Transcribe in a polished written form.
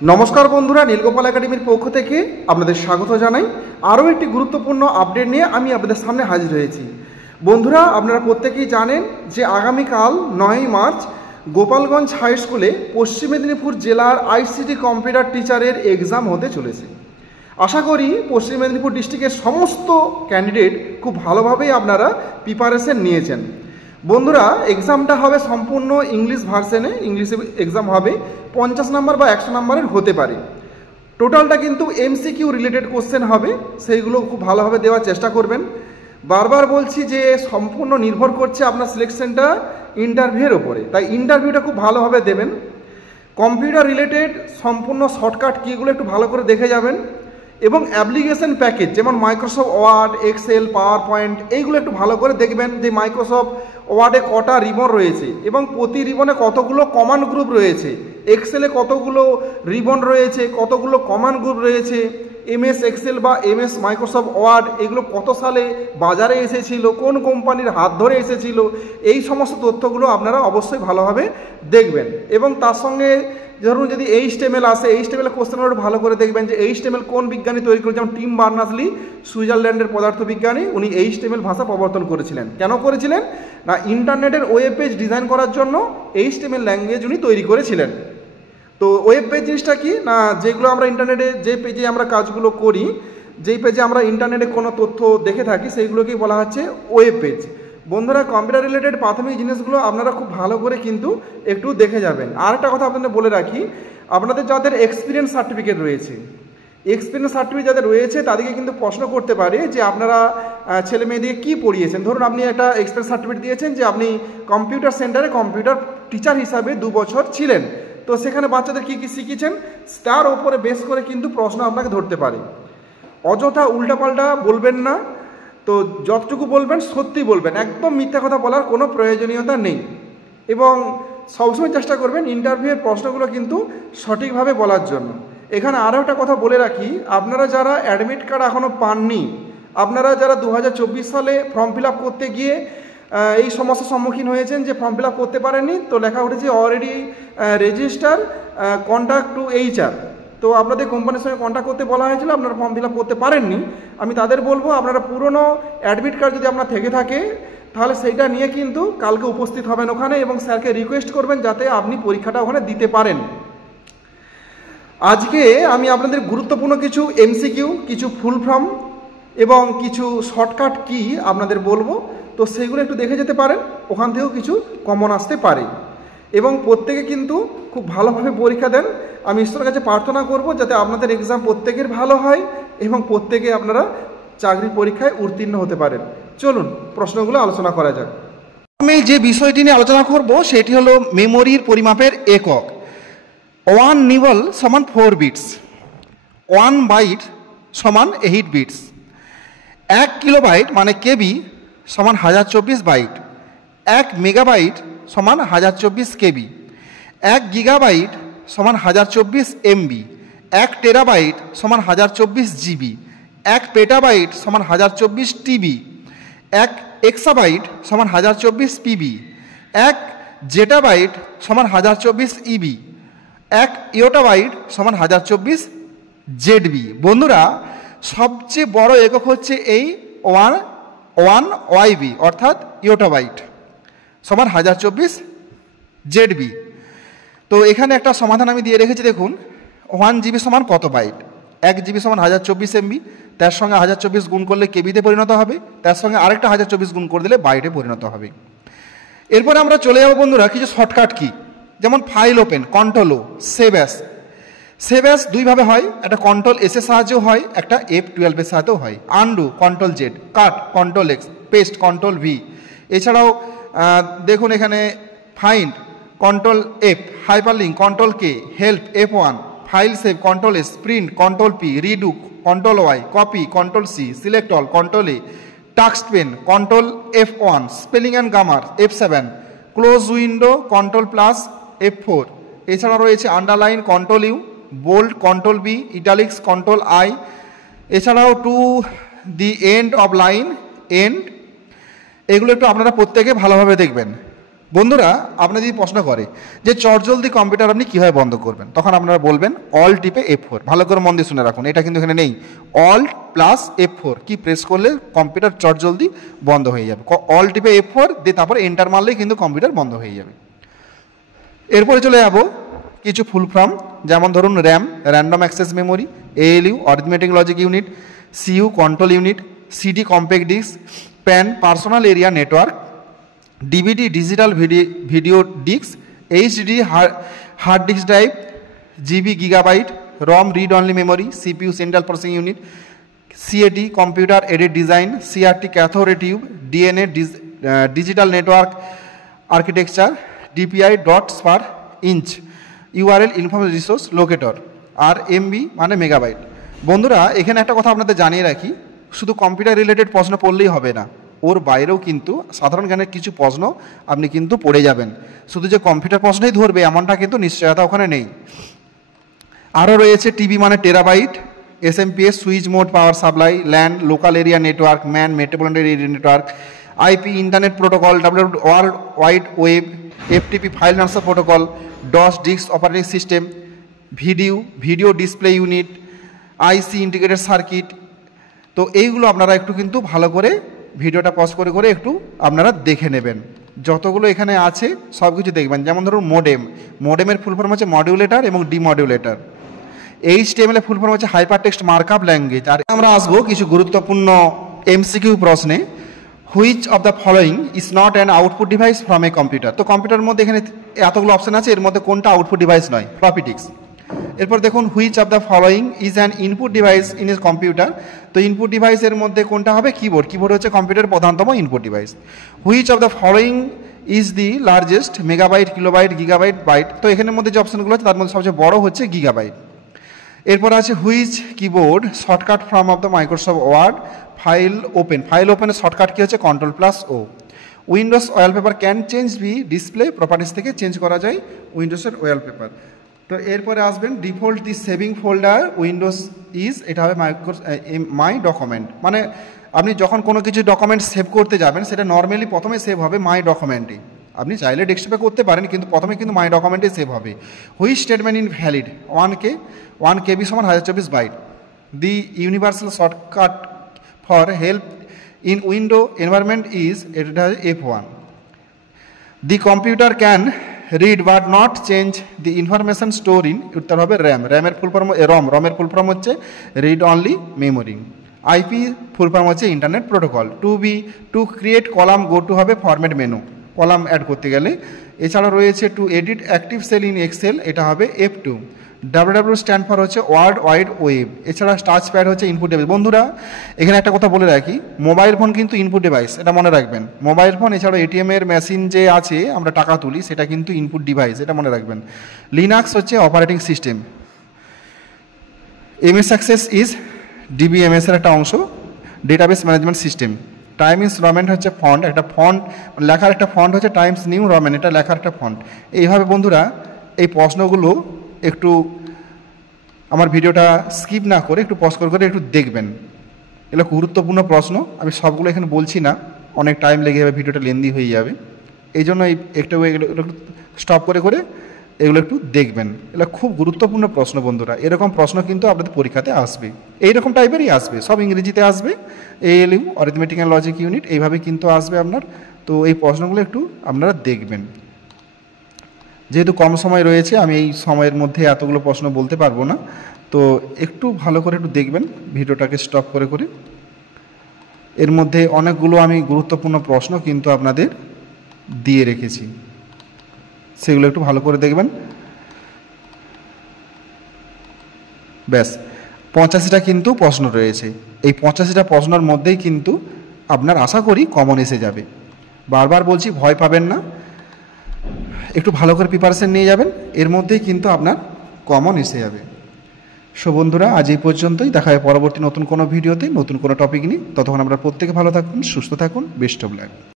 নমস্কার বন্ধুরা, নীলগোপাল একাডেমির পক্ষ থেকে আপনাদের স্বাগত জানাই। আরও একটি গুরুত্বপূর্ণ আপডেট নিয়ে আমি আপনাদের সামনে হাজির হয়েছি। বন্ধুরা, আপনারা প্রত্যেকেই জানেন যে আগামীকাল 9ই মার্চ গোপালগঞ্জ হাই স্কুলে পশ্চিম মেদিনীপুর জেলার আইসিটি কম্পিউটার টিচারের এক্সাম হতে চলেছে। আশা করি পশ্চিম মেদিনীপুর ডিস্ট্রিক্টের সমস্ত ক্যান্ডিডেট খুব ভালোভাবেই আপনারা প্রিপারেশন নিয়েছেন। বন্ধুরা, এক্সামটা হবে সম্পূর্ণ ইংলিশ ভার্সনে, ইংলিশে এক্সাম হবে। 50 নাম্বার বা 100 নাম্বারের হতে পারে। টোটালটা কিন্তু এমসিকিউ রিলেটেড কোশ্চেন হবে, সেইগুলো খুব ভালোভাবে দেওয়ার চেষ্টা করবেন। বারবার বলছি যে সম্পূর্ণ নির্ভর করছে আপনার সিলেকশনটা ইন্টারভিউয়ের ওপরে, তাই ইন্টারভিউটা খুব ভালোভাবে দেবেন। কম্পিউটার রিলেটেড সম্পূর্ণ শর্টকাট কিগুলো একটু ভালো করে দেখে যাবেন, এবং অ্যাপ্লিকেশন প্যাকেজ যেমন Microsoft Word, Excel, PowerPoint, এইগুলো একটু ভালো করে দেখবেন যে মাইক্রোসফট ওয়ার্ডে কটা রিবন রয়েছে এবং প্রতি রিবনে কতগুলো কমান্ড গ্রুপ রয়েছে, এক্সেলে কতগুলো রিবন রয়েছে, কতগুলো কমান্ড গ্রুপ রয়েছে, এমএস এক্সেল বা এমএস মাইক্রোসফট ওয়ার্ড এগুলো কত সালে বাজারে এসেছিল, কোন কোম্পানির হাত ধরে এসেছিল, এই সমস্ত তথ্যগুলো আপনারা অবশ্যই ভালোভাবে দেখবেন। এবং তার সঙ্গে ধরুন যদি HTML আসে, HTML কোশ্চেনগুলো ভালো করে দেখবেন যে HTML কোন বিজ্ঞানী তৈরি করেছে। যেমন টিম বার্নার্স-লি, সুইজারল্যান্ডের পদার্থবিজ্ঞানী, উনি HTML ভাষা প্রবর্তন করেছিলেন। কেন করেছিলেন না, ইন্টারনেটের ওয়েব পেজ ডিজাইন করার জন্য HTML ল্যাঙ্গুয়েজ উনি তৈরি করেছিলেন। তো ওয়েব পেজ জিনিসটা কি না, যেগুলো আমরা ইন্টারনেটে যে পেজে আমরা কাজগুলো করি, যেই পেজে আমরা ইন্টারনেটে কোনো তথ্য দেখে থাকি, সেইগুলোকেই বলা হচ্ছে ওয়েব পেজ। বন্ধুরা, কম্পিউটার রিলেটেড প্রাথমিক জিনিসগুলো আপনারা খুব ভালো করে কিন্তু একটু দেখে যাবেন। আর একটা কথা আপনাদের বলে রাখি, আপনাদের যাদের এক্সপিরিয়েন্স সার্টিফিকেট রয়েছে, এক্সপিরিয়েন্স সার্টিফিকেট যাদের রয়েছে তাদেরকে কিন্তু প্রশ্ন করতে পারে যে আপনারা ছেলে মেয়েদেরকে কী পড়িয়েছেন। ধরুন আপনি একটা এক্সপিরিয়েন্স সার্টিফিকেট দিয়েছেন যে আপনি কম্পিউটার সেন্টারে কম্পিউটার টিচার হিসাবে 2 বছর ছিলেন, তো সেখানে বাচ্চাদের কী কী শিখিয়েছেন তার ওপরে বেস করে কিন্তু প্রশ্ন আপনাকে ধরতে পারে। অযথা উল্টাপাল্টা বলবেন না, তো যতটুকু বলবেন সত্যি বলবেন, একদম মিথ্যা কথা বলার কোনো প্রয়োজনীয়তা নেই। এবং সবসময় চেষ্টা করবেন ইন্টারভিউয়ের প্রশ্নগুলো কিন্তু সঠিকভাবে বলার জন্য। এখানে আরও একটা কথা বলে রাখি, আপনারা যারা অ্যাডমিট কার্ড এখনও পাননি, আপনারা যারা 2024 সালে ফর্ম ফিল আপ করতে গিয়ে এই সমস্যার সম্মুখীন হয়েছেন যে ফর্ম ফিল আপ করতে পারেননি, তো লেখা উঠেছে already register contact two HR। তো আপনাদের কোম্পানির সঙ্গে কন্ট্যাক্ট করতে বলা হয়েছিল, আপনারা ফর্ম ফিল আপ করতে পারেননি। আমি তাদের বলবো আপনারা পুরনো অ্যাডমিট কার্ড যদি আপনার থেকে থাকে তাহলে সেইটা নিয়ে কিন্তু কালকে উপস্থিত হবেন ওখানে, এবং স্যারকে রিকোয়েস্ট করবেন যাতে আপনি পরীক্ষাটা ওখানে দিতে পারেন। আজকে আমি আপনাদের গুরুত্বপূর্ণ কিছু MCQ, কিছু ফুল ফর্ম এবং কিছু শর্টকাট কি আপনাদের বলবো, তো সেইগুলো একটু দেখে যেতে পারেন, ওখান থেকেও কিছু কমন আসতে পারে। এবং প্রত্যেকে কিন্তু খুব ভালোভাবে পরীক্ষা দেন। আমি ঈশ্বরের কাছে প্রার্থনা করব যাতে আপনাদের এক্সাম প্রত্যেকের ভালো হয় এবং প্রত্যেকে আপনারা চাকরি পরীক্ষায় উত্তীর্ণ হতে পারেন। চলুন প্রশ্নগুলো আলোচনা করা যাক। আমি যে বিষয়টি নিয়ে আলোচনা করব সেটি হলো মেমোরির পরিমাপের একক। 1 নিবল সমান 4 বিটস, 1 বাইট সমান 8 বিটস, 1 কিলোবাইট মানে কেবি সমান 1024 বাইট, 1 মেগাবাইট সমান 1024 কেবি, 1 গিগাবাইট সমান 1024 MB, 1 টেরাবাইট সমান 1024 জিবি, 1 পেটাবাইট সমান 1024 টিবি, 1 এক্সাবাইট সমান 1024 পিবি, 1 জেটাবাইট সমান 1024 ইবি, 1 ইয়োটাবাইট সমান 1024 ZB। বন্ধুরা, সবচেয়ে বড় একক হচ্ছে এই 1 YB অর্থাৎ ইয়োটাবাইট সমান 1024 ZB। তো এখানে একটা সমাধান আমি দিয়ে রেখেছি, দেখুন 1 GB সমান কত বাইট, 1 GB সমান 1024 MB, তার সঙ্গে 1024 গুণ করলে কেবিতে পরিণত হবে, তার সঙ্গে আরেকটা 1024 গুণ করে দিলে বাইটে পরিণত হবে। এরপরে আমরা চলে যাব বন্ধুরা কিছু শর্টকাট কি, যেমন ফাইল ওপেন, কন্ট্রোল ও, সেভ অ্যাস। সেভ অ্যাস দুইভাবে হয়, একটা কন্ট্রোল S এর সাহায্যেও হয়, একটা F12 এর সাহায্যেও হয়। Undo control Z, cut control X, paste control V। এছাড়াও দেখুন এখানে find control F, hyperlink control K, help F1, file save control S, print control P, redo control Y, copy control C, select all control A, task pane control F1, spelling and grammar F7, close window control plus F4। এছাড়া রয়েছে underline control U, bold control B, italics control I। এছাড়াও to the end of line and, এগুলো একটু আপনারা প্রত্যেকে ভালোভাবে দেখবেন। বন্ধুরা আপনারা যদি প্রশ্ন করে যে চটজলদি কম্পিউটার আপনি কীভাবে বন্ধ করবেন, তখন আপনারা বলবেন অল্ট টিপে F4। ভালো করে মন দিয়ে শুনে রাখুন, এটা কিন্তু এখানে নেই। অল্ট প্লাস F4 কি প্রেস করলে কম্পিউটার চটজলদি বন্ধ হয়ে যাবে। অল্ট টিপে F4 দিয়ে তারপর এন্টার মারলেই কিন্তু কম্পিউটার বন্ধ হয়ে যাবে। এরপরে চলে যাব কিছু ফুল ফর্ম, যেমন ধরুন RAM, random access memory, ALU arithmetic logic unit, CU control unit, CD compact disk, PAN personal area network, DVD digital video disk, HDD hard disk drive, GB gigabyte, ROM read only memory, CPU central processing unit, CAD computer aided design, CRT cathode tube, DNA digital network architecture, DPI dots per inch, URL information resource locator, আর MB মানে megabyte. বন্ধুরা এখানে একটা কথা আপনাদের জানিয়ে রাখি, শুধু কম্পিউটার রিলেটেড প্রশ্ন পড়লেই হবে না, ওর বাইরেও কিন্তু সাধারণ জ্ঞানের কিছু প্রশ্ন আপনি কিন্তু পড়ে যাবেন। শুধু যে কম্পিউটার প্রশ্নই ধরবে এমনটা কিন্তু নিশ্চয়তা ওখানে নেই। আরও রয়েছে টিবি মানে terabyte, SMPS switch mode power supply, LAN local area network, MAN metropolitan area network, IP internet protocol, world wide web, FTP file transfer protocol, DOS disk operating system, video display unit, IC integrated circuit. তো এইগুলো আপনারা একটু কিন্তু ভালো করে ভিডিওটা pause করে করে একটু আপনারা দেখে নেবেন। যতগুলো এখানে আছে সব কিছু দেখবেন। যেমন ধরুন মোডেমের ফুল ফর্ম হচ্ছে মডিউলেটর এবং ডিমডিউলেটর। HTML এর ফুল ফর্ম হচ্ছে হাইপার টেক্সট মার্কআপ ল্যাঙ্গুয়েজ। আর আমরা আসবো কিছু গুরুত্বপূর্ণ MCQ প্রশ্নে। Which of the following is not an output device from a computer. তো কম্পিউটারের মধ্যে এখানে এতগুলো অপশন আছে, এর মধ্যে কোনটা আউটপুট ডিভাইস নয়? Floppy disk. এরপর দেখুন which of the following is an input device in a computer. তো ইনপুট ডিভাইসের মধ্যে কোনটা হবে? কিবোর্ড হচ্ছে কম্পিউটারের প্রধানতম input device. Which of the following is the largest? Megabyte, kilobyte, gigabyte, byte. তো এখানের মধ্যে যে অপশনগুলো আছে তার মধ্যে সবচেয়ে বড় হচ্ছে গিগাবাইট। এরপর আছে which keyboard shortcut from of the Microsoft Word file ওপেনের শর্টকাট কী হচ্ছে? Ctrl+O। Windows wallpaper can change be display properties থেকে চেঞ্জ করা যায় উইন্ডোজের ওয়ালপেপার। তো এরপরে আসবেন default the saving folder Windows is, এটা হবে মাই ডকুমেন্ট। মানে আপনি যখন কোনো কিছু ডকুমেন্ট সেভ করতে যাবেন সেটা নর্মালি প্রথমে সেভ হবে মাই ডকুমেন্টে। আপনি চাইলে ডেস্কটপে করতে পারেন, কিন্তু প্রথমে কিন্তু মাই ডকুমেন্টে সেভ হবে। Which statement in valid? 1KB সমান 1024 byte. The universal shortcut for help in window environment is, এটা F1। The computer can read but not change the information store in, উত্তর হবে র্যামের ফুল ফর্ম রমের ফুল ফর্ম হচ্ছে read only memory. IP full form হচ্ছে internet protocol. To create column go to হবে format menu, column add করতে গেলে। এছাড়া রয়েছে to edit active cell in Excel, এটা হবে F2। WW স্ট্যান্ড ফর হচ্ছে ওয়ার্ল্ড ওয়াইড ওয়েব। এছাড়া টাচ প্যাড হচ্ছে ইনপুট ডিভাইস। বন্ধুরা এখানে একটা কথা বলে রাখি, মোবাইল ফোন কিন্তু ইনপুট ডিভাইস, এটা মনে রাখবেন। মোবাইল ফোন এছাড়া ATM এর মেশিন যে আছে আমরা টাকা তুলি, সেটা কিন্তু ইনপুট ডিভাইস, এটা মনে রাখবেন। লিনাক্স হচ্ছে operating system. MS access is DBMS এর একটা অংশ, database management system. Times Ramen হচ্ছে ফন্ট, একটা ফন্ট লেখার একটা ফন্ট হচ্ছে টাইমস নিউ রমেন, এটা লেখার একটা ফন্ট। এইভাবে বন্ধুরা এই প্রশ্নগুলো একটু আমার ভিডিওটা স্কিপ না করে একটু পজ করে একটু দেখবেন। এগুলো গুরুত্বপূর্ণ প্রশ্ন, আমি সবগুলো এখানে বলছি না, অনেক টাইম লেগে যাবে, ভিডিওটা লেন্দি হয়ে যাবে। এই জন্য একটু স্টপ করে এগুলো একটু দেখবেন। এগুলো খুব গুরুত্বপূর্ণ প্রশ্ন বন্ধুরা। এরকম প্রশ্ন কিন্তু আপনাদের পরীক্ষাতে আসবে, এইরকম টাইপেরই আসবে, সব ইংরেজিতে আসবে। ALU arithmetic and logic unit এইভাবে কিন্তু আসবে আপনার। তো এই প্রশ্নগুলো একটু আপনারা দেখবেন। যেহেতু কম সময় রয়েছে, আমি এই সময়ের মধ্যে এতগুলো প্রশ্ন বলতে পারবো না, তো একটু ভালো করে একটু দেখবেন ভিডিওটাকে স্টপ করে। এর মধ্যে অনেকগুলো আমি গুরুত্বপূর্ণ প্রশ্ন কিন্তু আপনাদের দিয়ে রেখেছি, সেগুলো একটু ভালো করে দেখবেন। ব্যাস 85টা কিন্তু প্রশ্ন রয়েছে। এই 85টা প্রশ্নের মধ্যেই কিন্তু আপনার আশা করি কমন এসে যাবে। বারবার বলছি ভয় পাবেন না, একটু ভালো করে প্রিপারেশন নিয়ে যাবেন, এর মধ্যেই কিন্তু আপনার কমন এসে যাবে। সো বন্ধুরা আজ এই পর্যন্তই, দেখা হয় পরবর্তী নতুন কোনো ভিডিওতে নতুন কোনো টপিক নিয়ে। ততক্ষণ আপনারা প্রত্যেকে ভালো থাকুন, সুস্থ থাকুন, বেস্ট অফ লাক।